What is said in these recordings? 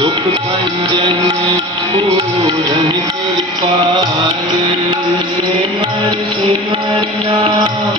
दुख भंजन पूरन कृपाल सिमर नाम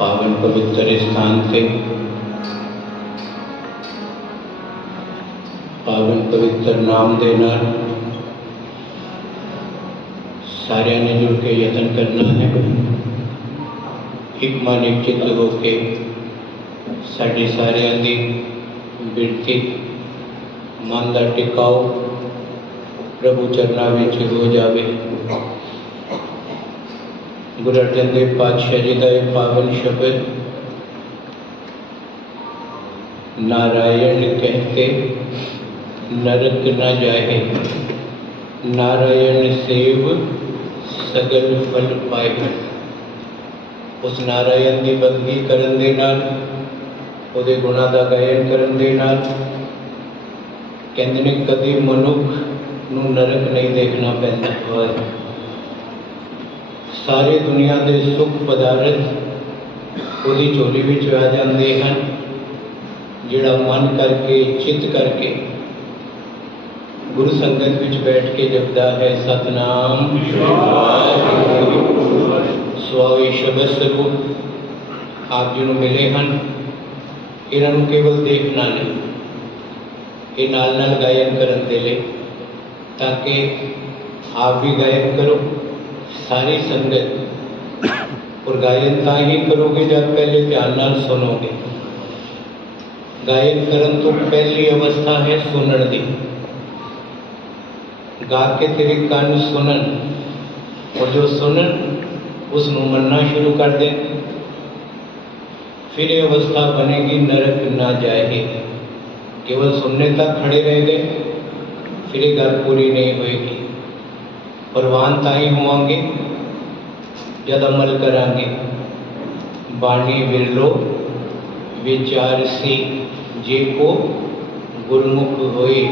पावन पवित्र स्थान थे, पावन पवित्र नाम देना सारे ने जुड़ के यत्न करना है। एक मन एक चित्त होके साड़ी सारिਆਂ ਦੀ बिरती मन का टिकाओ प्रभु चरना विच हो जावे। गुरु अर्जन देव पातशाह जी का एक पावन शब्द नारायण कहते नरक न जाए, नारायण सेव सगल फल पाए। उस नारायण की बंदगी करन दे नाल उहदे गुणां दा गायन करन दे नाल कहंदे ने कदे मनुख नूं नरक नहीं देखना पैंदा। सारे दुनिया के सुख पदार्थ उहदी झोली विच आ जांदे हन, जिहड़ा मन करके चित करके गुरु संगत विच बैठ के जपदा है सतनाम स्वामी शब्द स्वरूप आप जी नूं मिले हैं। इन्हों केवल देखना नहीं, ये नाल नाल गायन करन दे ले ताकि आप भी गायन करो, सारी संगत। और गायन ता ही करोगे जब पहले ध्यान नाल सुनोगे। गायन करन तो पहली अवस्था है सुनन दी। गा के तेरे कान सुनन और जो सुनन उसनों मनना शुरू कर दे, फिर ये अवस्था बनेगी नरक ना जाए। केवल सुनने तक खड़े रह गए फिर ये गल पूरी नहीं होएगी। प्रवान ताई होवांगे जब अमल करांगे। बाणी विरलो विचार सी जे को गुरमुख होए,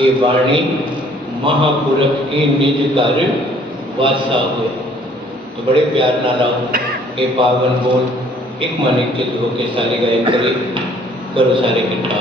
ये बाणी महापुरख के निज घर वासा होए। तो बड़े प्यार नाल आओ ये पावन बोल एक मन एक चित होके सारे गायन करे। करो सारे कृपा।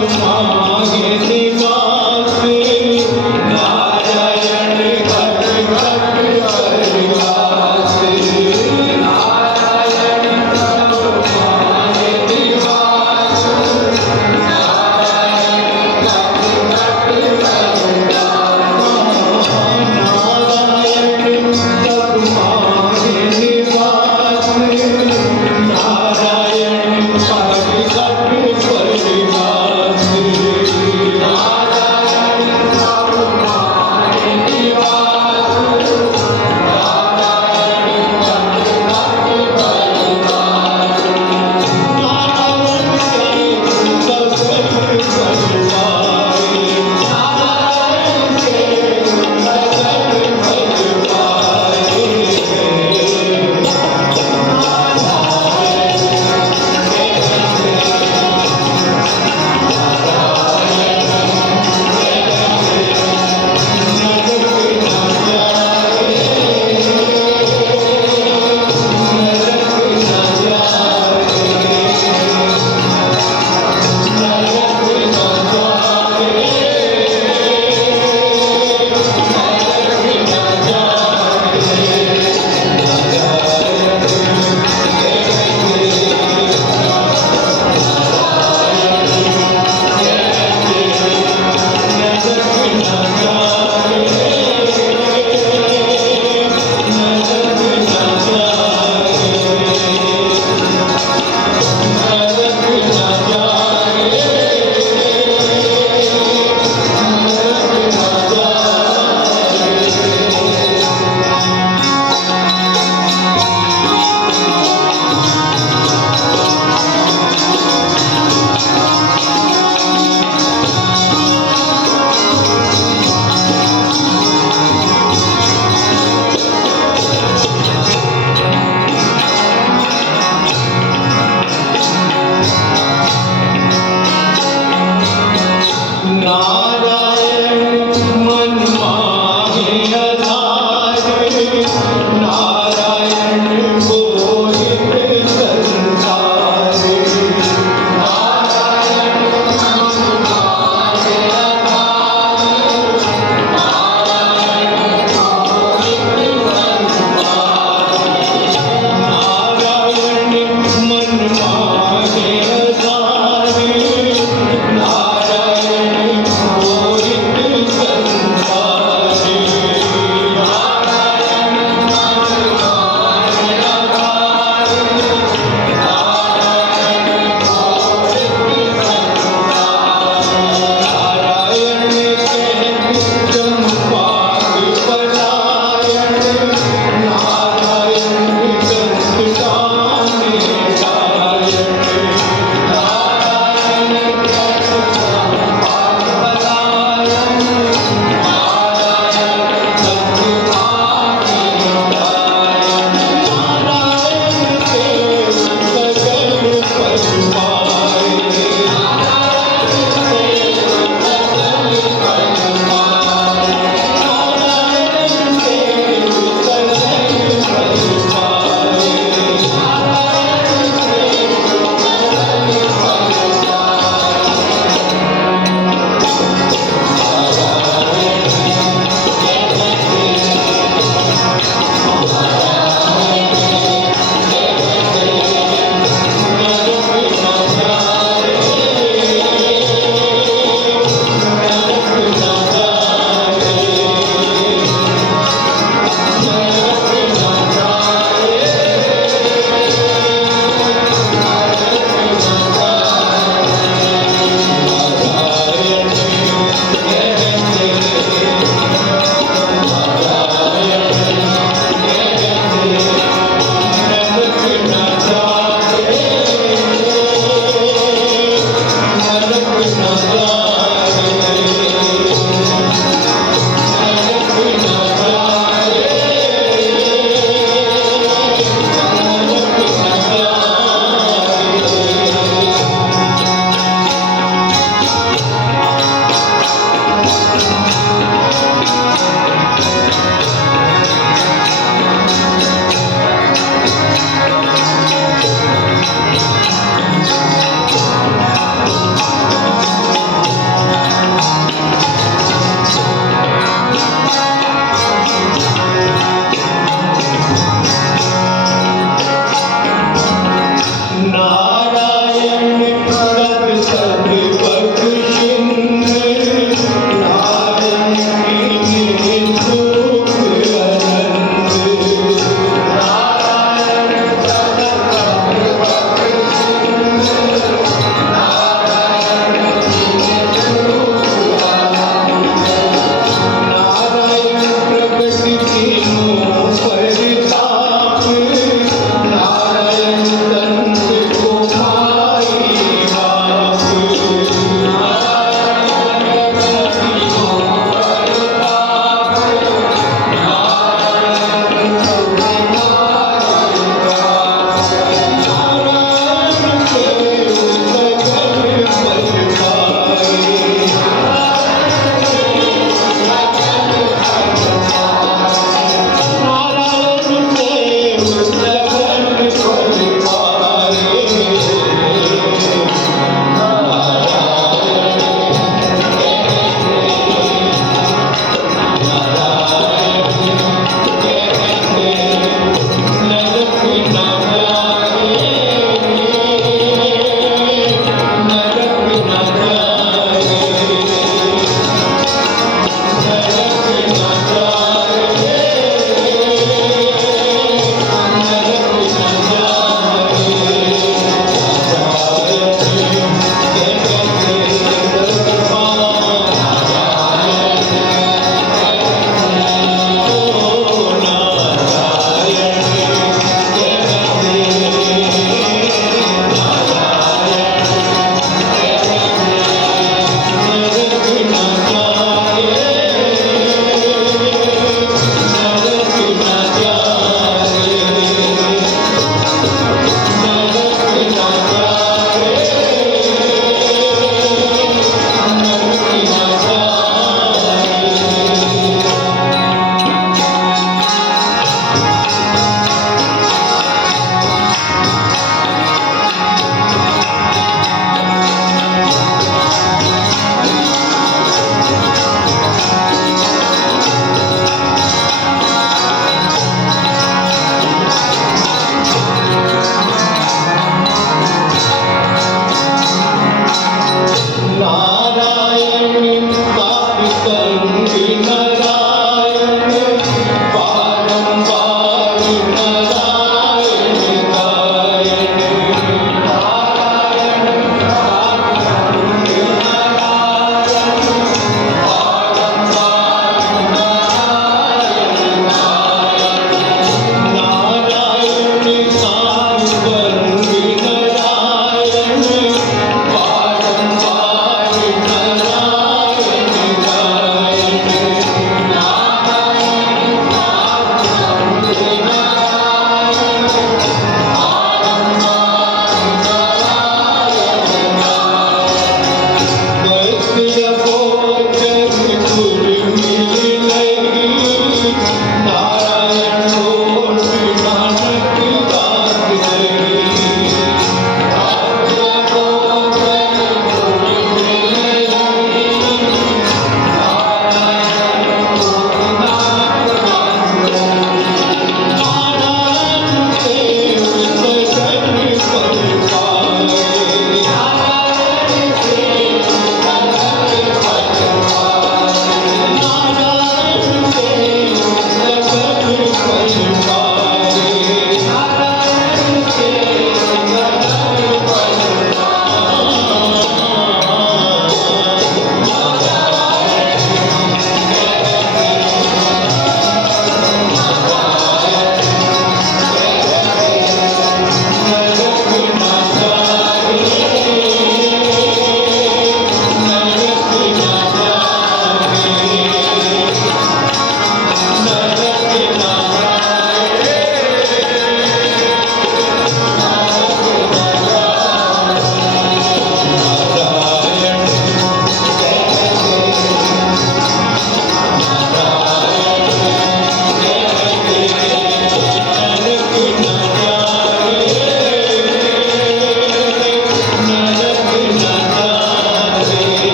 मांगे निवास नारायण घट घट परिवास नारायण सब मांगे निवास नारायण घट घट नारायण सब मांगे निवास नारायण घट घट परिवास नारायण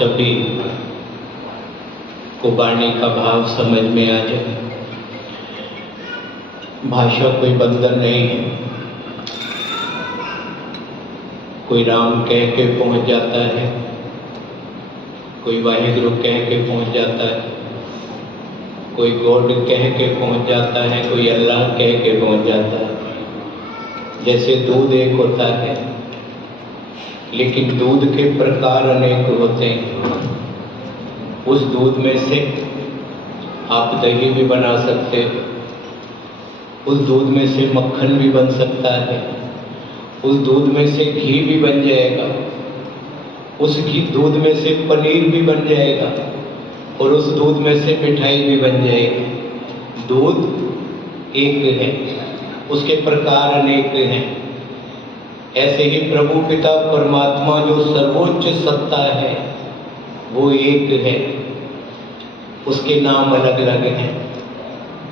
सभी को वाणी का भाव समझ में आ जाए। भाषा कोई बंधन नहीं है। कोई राम कह के पहुंच जाता है, कोई वाहिगुरु कह के पहुंच जाता है, कोई गॉड कह के पहुंच जाता है, कोई अल्लाह कह के पहुंच जाता है। जैसे दूध एक होता है, लेकिन दूध के प्रकार अनेक होते हैं। उस दूध में से आप दही भी बना सकते हो, उस दूध में से मक्खन भी बन सकता है, उस दूध में से घी भी बन जाएगा, उस घी दूध में से पनीर भी बन जाएगा और उस दूध में से मिठाई भी बन जाएगी। दूध एक है, उसके प्रकार अनेक हैं। ऐसे ही प्रभु पिता परमात्मा जो सर्वोच्च सत्ता है वो एक है, उसके नाम अलग अलग हैं।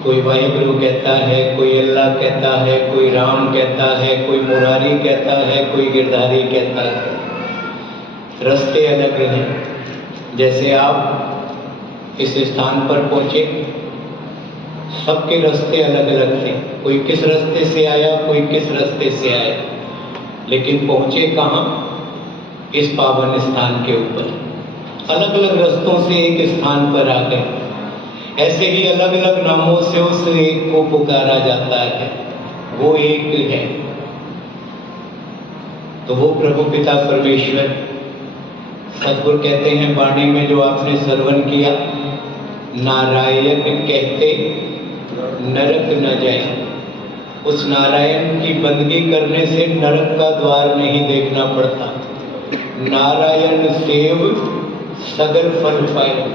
कोई वाहिगुरु कहता है, कोई अल्लाह कहता है, कोई राम कहता है, कोई मुरारी कहता है, कोई गिरधारी कहता है। रास्ते अलग हैं। जैसे आप इस स्थान पर पहुंचे, सबके रास्ते अलग अलग थे। कोई किस रास्ते से आया, कोई किस रास्ते से आया, लेकिन पहुंचे कहाँ? इस पावन स्थान के ऊपर। अलग अलग रास्तों से एक स्थान पर आ गए। ऐसे ही अलग अलग नामों से उस एक को पुकारा जाता है, वो एक है। तो वो प्रभु पिता परमेश्वर सद्गुरु कहते हैं वाणी में जो आपने श्रवण किया, नारायण कहते नरक न जाए। उस नारायण की बंदगी करने से नरक का द्वार नहीं देखना पड़ता। नारायण सेव सगल फल पाए।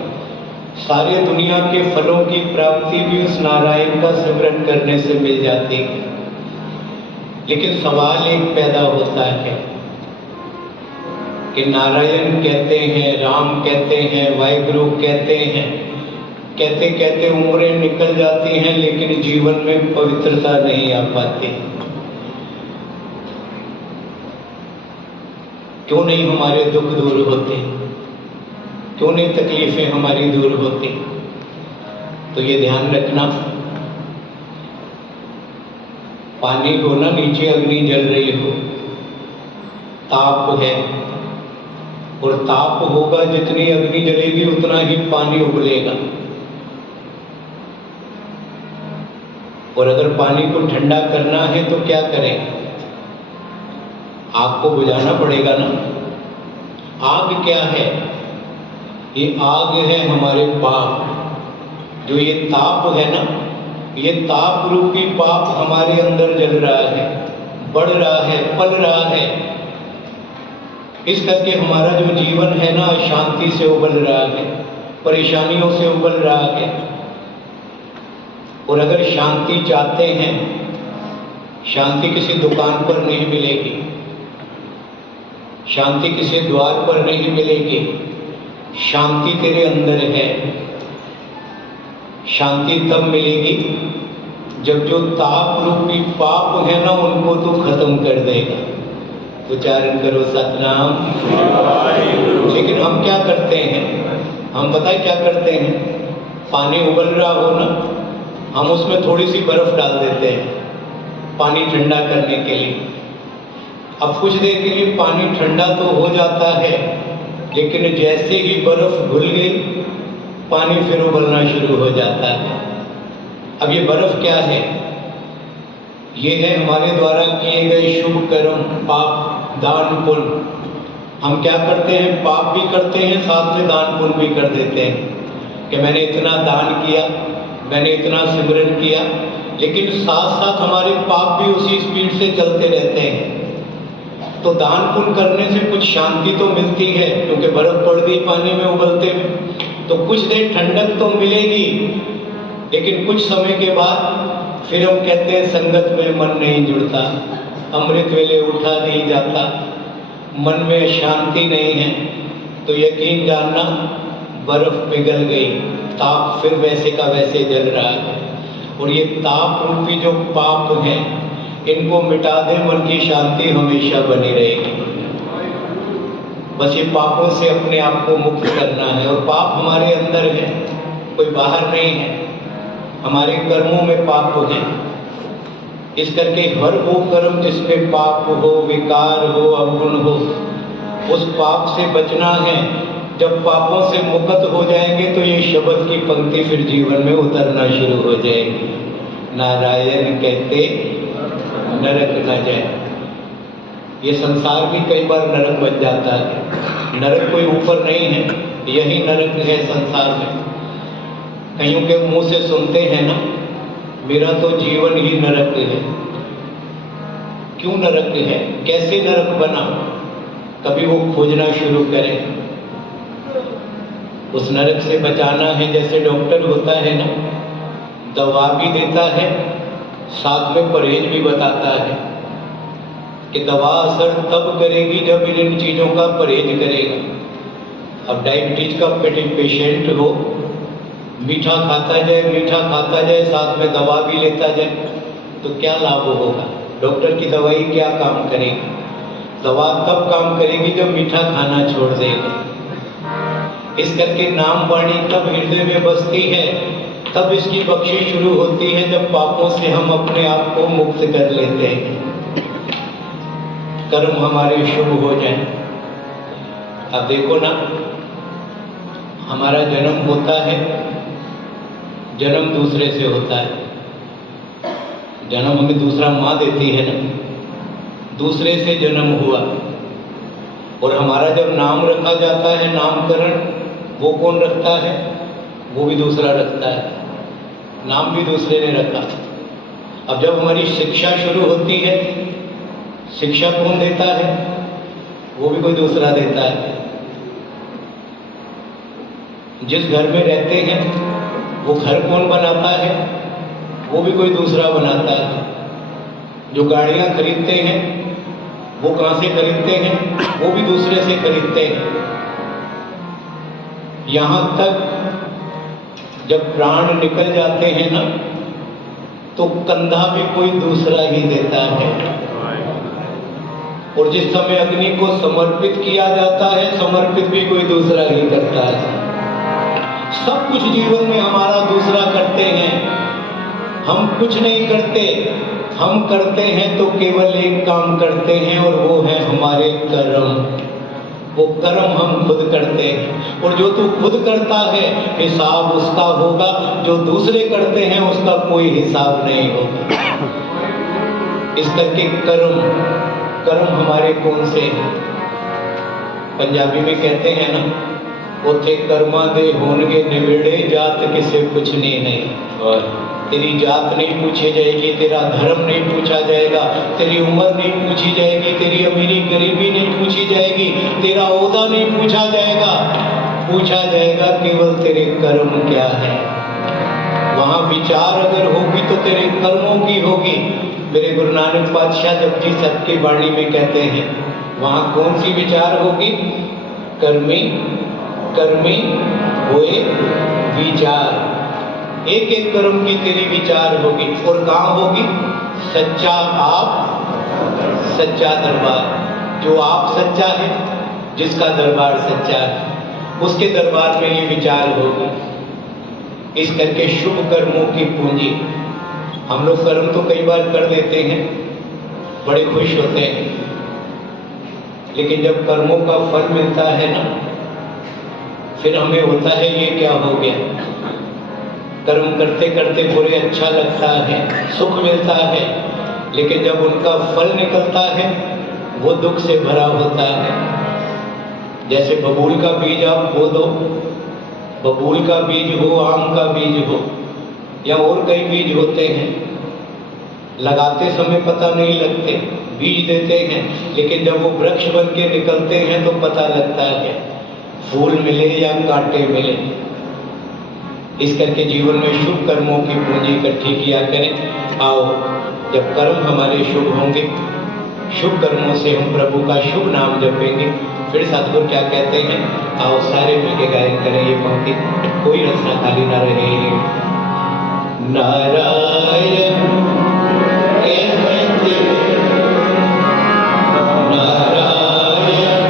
सारे दुनिया के फलों की प्राप्ति भी उस नारायण का सिमरन करने से मिल जाती है। लेकिन सवाल एक पैदा होता है कि नारायण कहते हैं, राम कहते हैं, वाहिगुरु कहते हैं, कहते कहते उम्रें निकल जाती हैं, लेकिन जीवन में पवित्रता नहीं आ पाती। क्यों नहीं हमारे दुख दूर होते? क्यों नहीं तकलीफें हमारी दूर होती? तो ये ध्यान रखना, पानी हो ना, नीचे अग्नि जल रही हो, ताप है, और ताप होगा, जितनी अग्नि जलेगी उतना ही पानी उबलेगा। और अगर पानी को ठंडा करना है तो क्या करें? आग को बुझाना पड़ेगा ना। आग क्या है? ये आग है हमारे पाप। जो ये ताप है ना, ये ताप रूपी पाप हमारे अंदर जल रहा है, बढ़ रहा है, पल रहा है। इस करके हमारा जो जीवन है ना, अशांति से उबल रहा है, परेशानियों से उबल रहा है। और अगर शांति चाहते हैं, शांति किसी दुकान पर नहीं मिलेगी, शांति किसी द्वार पर नहीं मिलेगी। शांति तेरे अंदर है। शांति तब मिलेगी जब जो ताप रूपी पाप है ना, उनको तो खत्म कर देगा। उच्चारण करो सतनाम। लेकिन हम क्या करते हैं? हम पता है क्या करते हैं? पानी उबल रहा हो ना, हम उसमें थोड़ी सी बर्फ डाल देते हैं पानी ठंडा करने के लिए। अब कुछ देर के लिए पानी ठंडा तो हो जाता है, लेकिन जैसे ही बर्फ घुल गई, पानी फिर उबलना शुरू हो जाता है। अब ये बर्फ क्या है? ये है हमारे द्वारा किए गए शुभ कर्म, पाप, दान, पुण्य। हम क्या करते हैं? पाप भी करते हैं, साथ में दान पुण्य भी कर देते हैं कि मैंने इतना दान किया, मैंने इतना सिमरन किया, लेकिन साथ साथ हमारे पाप भी उसी स्पीड से चलते रहते हैं। तो दान पुण्य करने से कुछ शांति तो मिलती है, क्योंकि बर्फ पड़ गई पानी में उबलते हुए, तो कुछ देर ठंडक तो मिलेगी, लेकिन कुछ समय के बाद फिर हम कहते हैं संगत में मन नहीं जुड़ता, अमृत वेले उठा नहीं जाता, मन में शांति नहीं है। तो यकीन जानना, बर्फ पिघल गई, ताप फिर वैसे का वैसे जल रहा है। और ये ताप रूपी जो पाप हैं, इनको मिटा दे, मन की शांति हमेशा बनी रहेगी। बस ये पापों से अपने आप को मुक्त करना है। और पाप हमारे अंदर है, कोई बाहर नहीं है, हमारे कर्मों में पाप है। इस करके हर वो कर्म जिसमें पाप हो, विकार हो, अवगुण हो, उस पाप से बचना है। जब पापों से मुक्त हो जाएंगे तो ये शब्द की पंक्ति फिर जीवन में उतरना शुरू हो जाएगी, नारायण कहते नरक न जाए। ये संसार भी कई बार नरक बन जाता है। नरक कोई ऊपर नहीं है, यही नरक है संसार में। कईयों के मुंह से सुनते हैं ना, मेरा तो जीवन ही नरक है। क्यों नरक है, कैसे नरक बना, कभी वो खोजना शुरू करें। उस नरक से बचाना है, जैसे डॉक्टर होता है ना, दवा भी देता है, साथ में परहेज भी बताता है कि दवा असर तब करेगी जब इन चीज़ों का परहेज करेगा। अब डायबिटीज का पेशेंट हो, मीठा खाता जाए, साथ में दवा भी लेता जाए, तो क्या लाभ होगा? डॉक्टर की दवाई क्या काम करेगी? दवा तब काम करेगी जब मीठा खाना छोड़ देगा। इस करके नाम वाणी तब हृदय में बसती है, तब इसकी बख्शिश शुरू होती है जब पापों से हम अपने आप को मुक्त कर लेते हैं, कर्म हमारे शुभ हो जाए। अब देखो ना, हमारा जन्म होता है, जन्म दूसरे से होता है। जन्म हमें दूसरा माँ देती है ना, दूसरे से जन्म हुआ। और हमारा जब नाम रखा जाता है, नामकरण, वो कौन रखता है? वो भी दूसरा रखता है, नाम भी दूसरे ने रखा। अब जब हमारी शिक्षा शुरू होती है, शिक्षा कौन देता है? वो भी कोई दूसरा देता है। जिस घर में रहते हैं, वो घर कौन बनाता है? वो भी कोई दूसरा बनाता है। जो गाड़ियां खरीदते हैं, वो कहाँ से खरीदते हैं? वो भी दूसरे से खरीदते हैं। यहाँ तक जब प्राण निकल जाते हैं ना, तो कंधा भी कोई दूसरा ही देता है। और जिस समय अग्नि को समर्पित किया जाता है, समर्पित भी कोई दूसरा ही करता है। सब कुछ जीवन में हमारा दूसरा करते हैं, हम कुछ नहीं करते। हम करते हैं तो केवल एक काम करते हैं, और वो है हमारे कर्म। वो कर्म हम खुद करते हैं, और जो तू खुद करता है हिसाब उसका होगा, जो दूसरे करते हैं उसका कोई हिसाब नहीं होगा। इस करके कर्म हमारे कौन से हैं? पंजाबी में कहते हैं ना, उथे कर्मा दे होनगे निवेड़े, जात किसे पूछनी नहीं। और तेरी जात नहीं पूछी जाएगी, तेरा धर्म नहीं पूछा जाएगा, तेरी उम्र नहीं पूछी जाएगी, तेरी अमीरी गरीबी नहीं पूछी जाएगी, तेरा ओहदा नहीं पूछा जाएगा। पूछा जाएगा केवल तेरे कर्म क्या है। वहाँ विचार अगर होगी तो तेरे कर्मों की होगी। मेरे गुरु नानक पातशाह जपजी साहब की वाणी में कहते हैं, वहाँ कौन सी विचार होगी? कर्मी कर्मी होए विचार। एक एक कर्म की तेरी विचार होगी। और कहाँ होगी? सच्चा आप, सच्चा दरबार। जो आप सच्चा है, जिसका दरबार सच्चा है, उसके दरबार में ये विचार होगी। इस करके शुभ कर्मों की पूंजी। हम लोग कर्म तो कई बार कर देते हैं, बड़े खुश होते हैं, लेकिन जब कर्मों का फल मिलता है ना, फिर हमें होता है ये क्या हो गया। कर्म करते करते बुरे अच्छा लगता है, सुख मिलता है, लेकिन जब उनका फल निकलता है वो दुख से भरा होता है। जैसे बबूल का बीज आप बो दो, बबूल का बीज हो, आम का बीज हो, या और कई बीज होते हैं, लगाते समय पता नहीं लगते, बीज देते हैं, लेकिन जब वो वृक्ष बन के निकलते हैं तो पता लगता है फूल मिले या कांटे मिले। इस करके जीवन में शुभ कर्मों की पूंजी इकट्ठी किया करें। आओ, जब कर्म हमारे शुभ होंगे, शुभ कर्मों से हम प्रभु का शुभ नाम जपेंगे। फिर सतगुरु क्या कहते हैं, आओ सारे मिलके गायन करें ये पंक्ति, कोई रचना खाली ना रहे। नारायण कहते, नारायण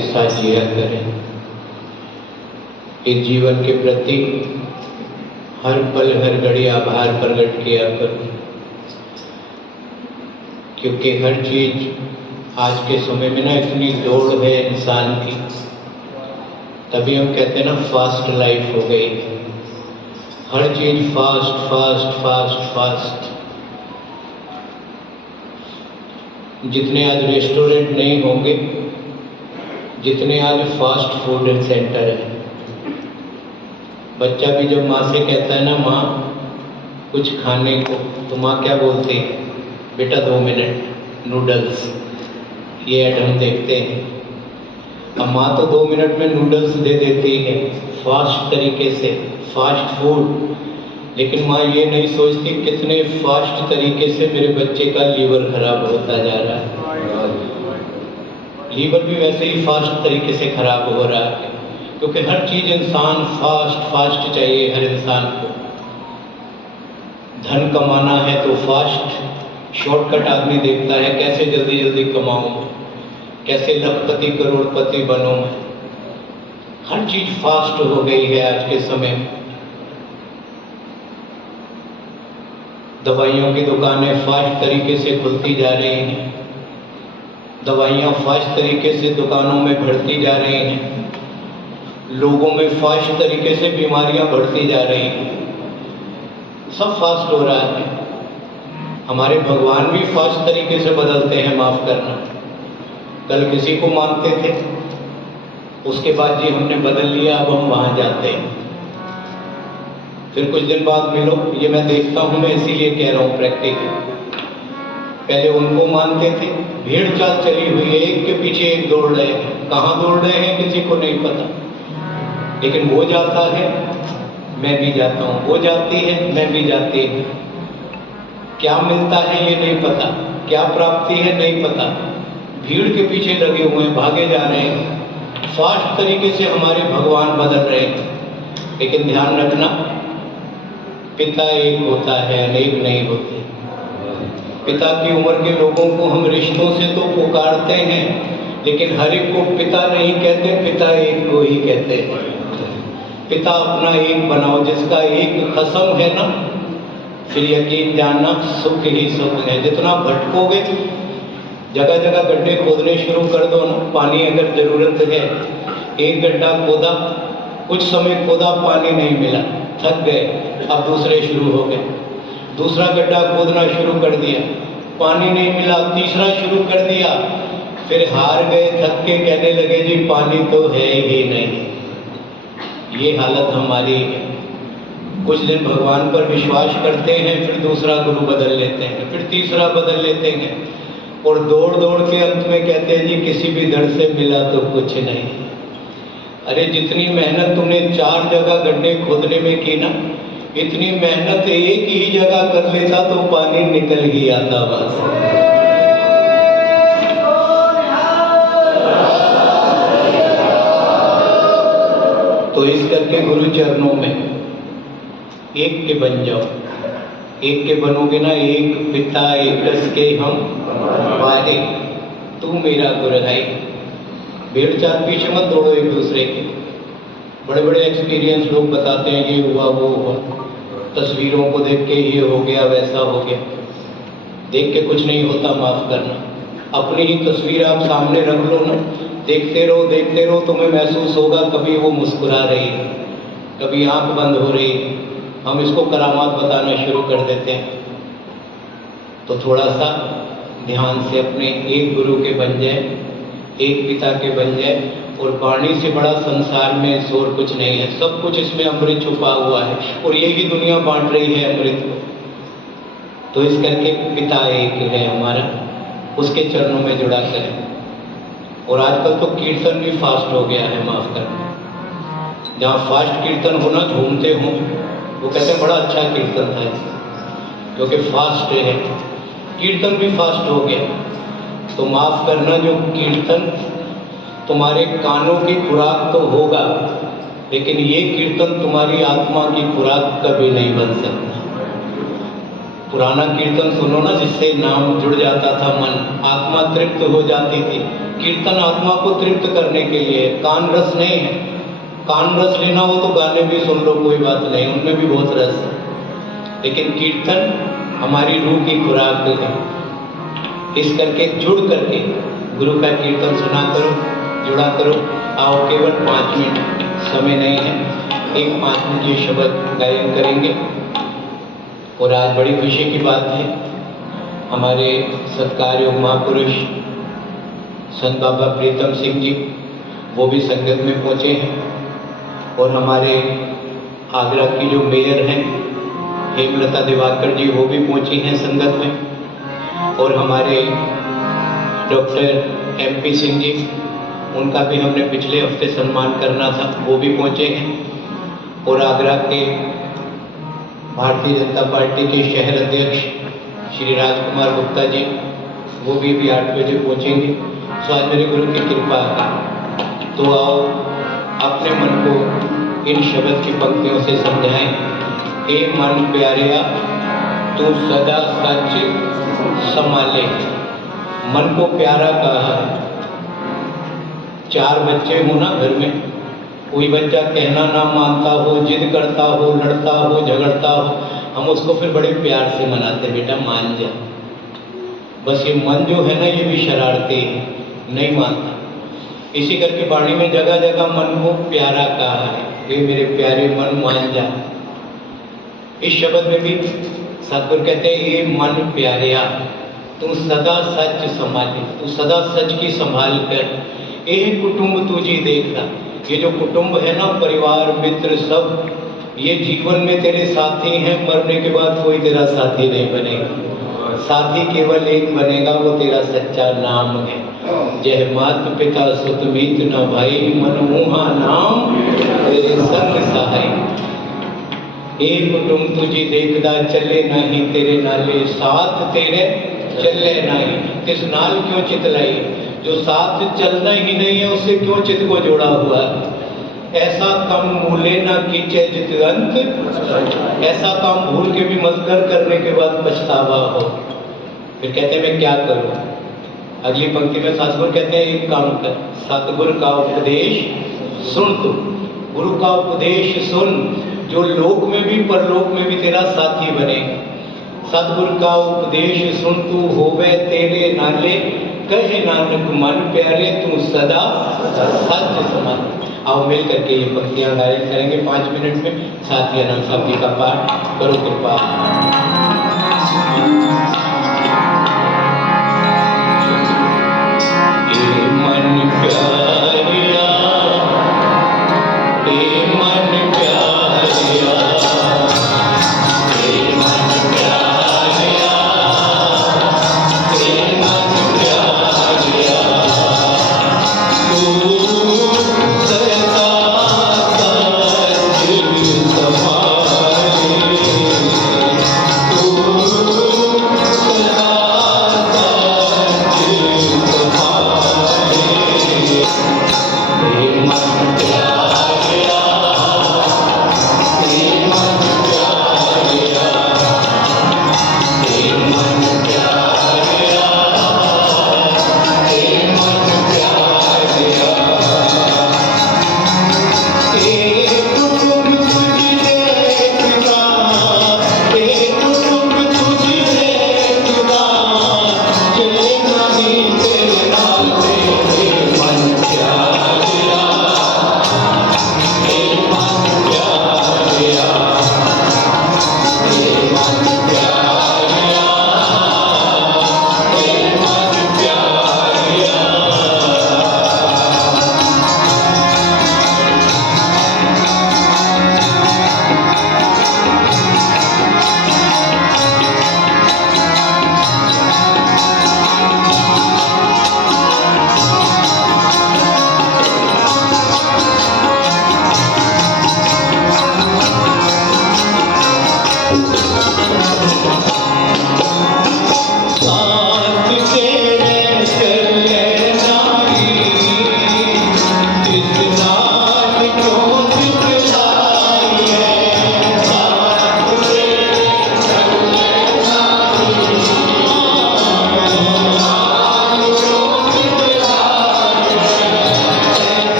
के साथ जिया करें। इस जीवन के प्रति हर पल हर घड़ी आभार प्रकट किया करो, क्योंकि हर चीज आज के समय में ना इतनी दौड़ है इंसान की, तभी हम कहते हैं ना फास्ट लाइफ हो गई। हर चीज फास्ट फास्ट फास्ट फास्ट। जितने आज रेस्टोरेंट नहीं होंगे, जितने आज फास्ट फूड सेंटर है। बच्चा भी जब माँ से कहता है ना माँ कुछ खाने को, तो माँ क्या बोलती है, बेटा 2 मिनट नूडल्स। ये ऐड हम देखते हैं। अब माँ तो 2 मिनट में नूडल्स दे देती है फास्ट तरीके से, फास्ट फूड। लेकिन माँ ये नहीं सोचती कितने फास्ट तरीके से मेरे बच्चे का लीवर खराब होता जा रहा है। लीवर भी वैसे ही फास्ट तरीके से खराब हो रहा है, क्योंकि हर चीज इंसान फास्ट फास्ट चाहिए। हर इंसान को धन कमाना है तो फास्ट, शॉर्टकट आदमी देखता है कैसे जल्दी जल्दी कमाऊं, कैसे लखपति करोड़पति बनूं। हर चीज फास्ट हो गई है आज के समय में। दवाइयों की दुकानें फास्ट तरीके से खुलती जा रही हैं, दवाइयाँ फास्ट तरीके से दुकानों में बढ़ती जा रही हैं, लोगों में फास्ट तरीके से बीमारियां बढ़ती जा रही हैं। सब फास्ट हो रहा है। हमारे भगवान भी फास्ट तरीके से बदलते हैं, माफ करना। कल किसी को मानते थे, उसके बाद जी हमने बदल लिया, अब हम वहां जाते हैं। फिर कुछ दिन बाद मिलो, ये मैं देखता हूं, मैं इसीलिए कह रहा हूं प्रैक्टिकल। पहले उनको मानते थे, भीड़ चाल चली हुई है, एक के पीछे एक दौड़ रहे हैं। कहाँ दौड़ रहे हैं किसी को नहीं पता, लेकिन वो जाता है मैं भी जाता हूँ, वो जाती है मैं भी जाती हूँ। क्या मिलता है ये नहीं पता, क्या प्राप्ति है नहीं पता, भीड़ के पीछे लगे हुए हैं, भागे जा रहे हैं। फास्ट तरीके से हमारे भगवान बदल रहे हैं। लेकिन ध्यान रखना, पिता एक होता है, अनेक नहीं होते। पिता की उम्र के लोगों को हम रिश्तों से तो पुकारते हैं, लेकिन हर एक को पिता नहीं कहते, पिता एक को ही कहते हैं। पिता अपना एक बनाओ, जिसका एक कसम है ना, फिर यकीन जानना सुख ही सुख है। जितना भटकोगे, जगह जगह गड्ढे खोदने शुरू कर दो ना, पानी अगर जरूरत है, एक गड्ढा खोदा, कुछ समय खोदा, पानी नहीं मिला, थक गए, अब दूसरे शुरू हो गए। दूसरा गड्ढा खोदना शुरू कर दिया, पानी नहीं मिला, तीसरा शुरू कर दिया, फिर हार गए, थक के कहने लगे जी पानी तो है ही नहीं। ये हालत हमारी है। कुछ दिन भगवान पर विश्वास करते हैं, फिर दूसरा गुरु बदल लेते हैं, फिर तीसरा बदल लेते हैं, और दौड़ दौड़ के अंत में कहते हैं जी किसी भी दर से मिला तो कुछ नहीं। अरे जितनी मेहनत तुमने 4 जगह गड्ढे खोदने में की ना, इतनी मेहनत एक ही जगह कर लेता तो पानी निकल ही आता बस। तो इस करके गुरु चरणों में एक के बन जाओ। एक के बनोगे ना, एक पिता एक के हम वारे, तू मेरा गुरु है। भीड़ चाल पीछे मत दौड़ो एक दूसरे के। बड़े बड़े एक्सपीरियंस लोग बताते हैं ये हुआ वो हुआ, तस्वीरों को देख के ये हो गया वैसा हो गया। देख के कुछ नहीं होता, माफ करना। अपनी ही तस्वीर आप सामने रख लो ना, देखते रहो, तुम्हें महसूस होगा कभी वो मुस्कुरा रही है, कभी आंख बंद हो रही है। हम इसको करामात बताना शुरू कर देते हैं। तो थोड़ा सा ध्यान से अपने एक गुरु के बन जाए, एक पिता के बन जाए, और वाणी से बड़ा संसार में शोर कुछ नहीं है। सब कुछ इसमें अमृत छुपा हुआ है, और यही दुनिया बांट रही है अमृत को। तो इस करके पिता एक है हमारा, उसके चरणों में जुड़ा करें। और आजकल तो कीर्तन भी फास्ट हो गया है, माफ करना। जहाँ फास्ट कीर्तन होना, झूमते हों, वो कहते हैं बड़ा अच्छा कीर्तन था, क्योंकि फास्ट है। कीर्तन भी फास्ट हो गया, तो माफ करना, जो कीर्तन तुम्हारे कानों की खुराक तो होगा, लेकिन ये कीर्तन तुम्हारी आत्मा की खुराक कभी नहीं बन सकता। पुराना कीर्तन सुनो ना, जिससे नाम जुड़ जाता था, मन आत्मा तृप्त हो जाती थी। कीर्तन आत्मा को तृप्त करने के लिए, कान रस नहीं है। कान रस लेना हो तो गाने भी सुन लो, कोई बात नहीं, उनमें भी बहुत रस है। लेकिन कीर्तन हमारी रूह की खुराक है। इस करके जुड़ करके गुरु का कीर्तन सुना करो, जुड़ा करो। आओ, केवल 5 मिनट समय नहीं है, एक 5 मिनट ये शब्द गायन करेंगे। और आज बड़ी खुशी की बात है, हमारे सत्कार योग महापुरुष संत बाबा प्रीतम सिंह जी, वो भी संगत में पहुँचे हैं। और हमारे आगरा की जो मेयर हैं हेमलता दिवाकर जी, वो भी पहुँची हैं संगत में। और हमारे डॉक्टर MP सिंह जी, उनका भी हमने पिछले हफ्ते सम्मान करना था, वो भी पहुँचे हैं। और आगरा के भारतीय जनता पार्टी के शहर अध्यक्ष श्री राजकुमार गुप्ता जी, वो भी 8 बजे पहुँचेंगे। तो आज मेरे गुरु की कृपा है। तो आओ, अपने मन को इन शब्द की पंक्तियों से समझाएं। हे मन प्यारेया, तू सदा सच संभाले। मन को प्यारा कहा है। 4 बच्चे हो ना घर में, कोई बच्चा कहना ना मानता हो, जिद करता हो, लड़ता हो, झगड़ता हो, हम उसको फिर बड़े प्यार से मनाते, बेटा मान जा। बस ये मन जो है ना, ये भी शरारती है, नहीं मानता। इसी करके वाणी में जगह जगह मन को प्यारा कहा है। ये मेरे प्यारे मन, मान जा। इस शब्द में भी सतगुरु कहते हैं, ये मन प्यारेया, तू सदा सच संभाले, तू सदा सच की संभाल कर। ये कुटुंब तुझी देखना। ये जो कुटुंब है ना, परिवार मित्र सब, ये जीवन में तेरे साथी हैं। मरने के बाद कोई तेरा साथी नहीं बनेगा। साथी केवल एक बनेगा, वो तेरा सच्चा नाम है। जय मात पिता सुत मीत न भाई, मनमोहा नाम तेरे संग सहाय। एक कुटुंब तुझी देखदा, चले नहीं तेरे नाले, साथ तेरे चले नहीं। किस नाल क्यों चितलाई, जो साथ चलना ही नहीं है, उससे क्यों चित को जोड़ा हुआ है। ऐसा काम भूले ना कीचे जित अंत, ऐसा काम भूल के भी मत करने के बाद पछतावा हो। फिर कहते हैं मैं क्या करूं। अगली पंक्ति में सतगुरु कहते हैं, एक काम कर, सतगुरु का उपदेश सुन। तू गुरु का उपदेश सुन, जो लोक में भी परलोक में भी तेरा साथी बनेगा। सतगुरु का उपदेश सुन, तू होवे तेरे नाले, कहे नानक मन प्यारे, तू सदा सच समान। आओ मिल करके ये पंक्तियां गायन करेंगे 5 मिनट में। साथ ही आनंद साहब जी का पाठ करो कृपा। मन प्यारिया, मन प्यारिया,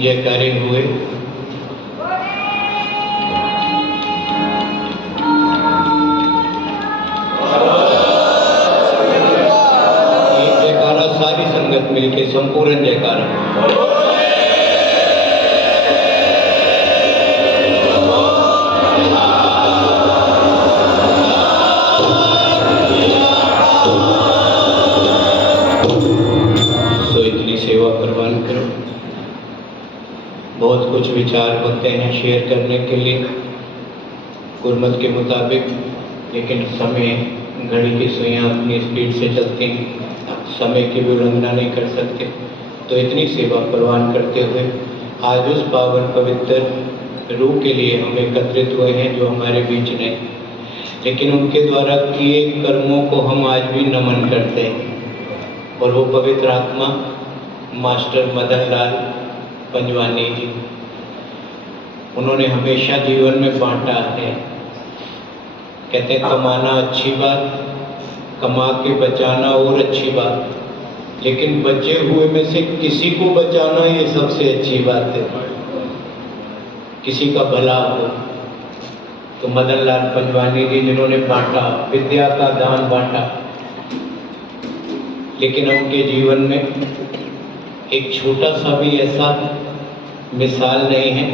3 जयकारे हुए। एक जयकारा सारी संगत मिलके संपूर्ण जयकारा। सेवा प्रवान करो। बहुत कुछ विचार होते हैं शेयर करने के लिए गुरमत के मुताबिक, लेकिन समय घड़ी की सुइयां अपनी स्पीड से चलती हैं, समय की भी उल्लंघना नहीं कर सकते। तो इतनी सेवा प्रवान करते हुए आज उस पावन पवित्र रूह के लिए हम एकत्रित हुए हैं जो हमारे बीच नहीं, लेकिन उनके द्वारा किए कर्मों को हम आज भी नमन करते हैं। और वो पवित्र आत्मा मास्टर मदन लाल पंजवानी जी, उन्होंने हमेशा जीवन में बांटा है। कहते हैं कमाना अच्छी बात, कमा के बचाना और अच्छी बात, लेकिन बचे हुए में से किसी को बचाना ये सबसे अच्छी बात है, किसी का भला हो। तो मदन लाल पंजवानी जी जिन्होंने बांटा, विद्या का दान बांटा, लेकिन उनके जीवन में एक छोटा सा भी ऐसा मिसाल नहीं है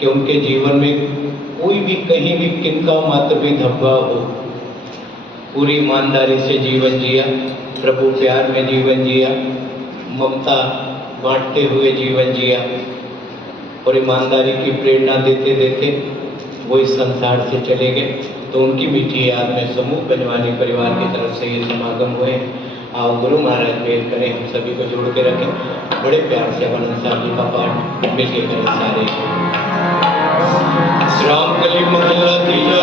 कि उनके जीवन में कोई भी कहीं भी किनका मात्र भी धब्बा हो। पूरी ईमानदारी से जीवन जिया, प्रभु प्यार में जीवन जिया, ममता बांटते हुए जीवन जिया, और ईमानदारी की प्रेरणा देते देते वो इस संसार से चले गए। तो उनकी मीठी याद में समूह पंजवानी परिवार की तरफ से ये समागम हुए। आओ गुरु महाराज मेल करें, हम सभी को जोड़ के रखें। बड़े प्यार से आनंद साहब जी का पाठ मिलके करें सारे। राम कली महला तीजा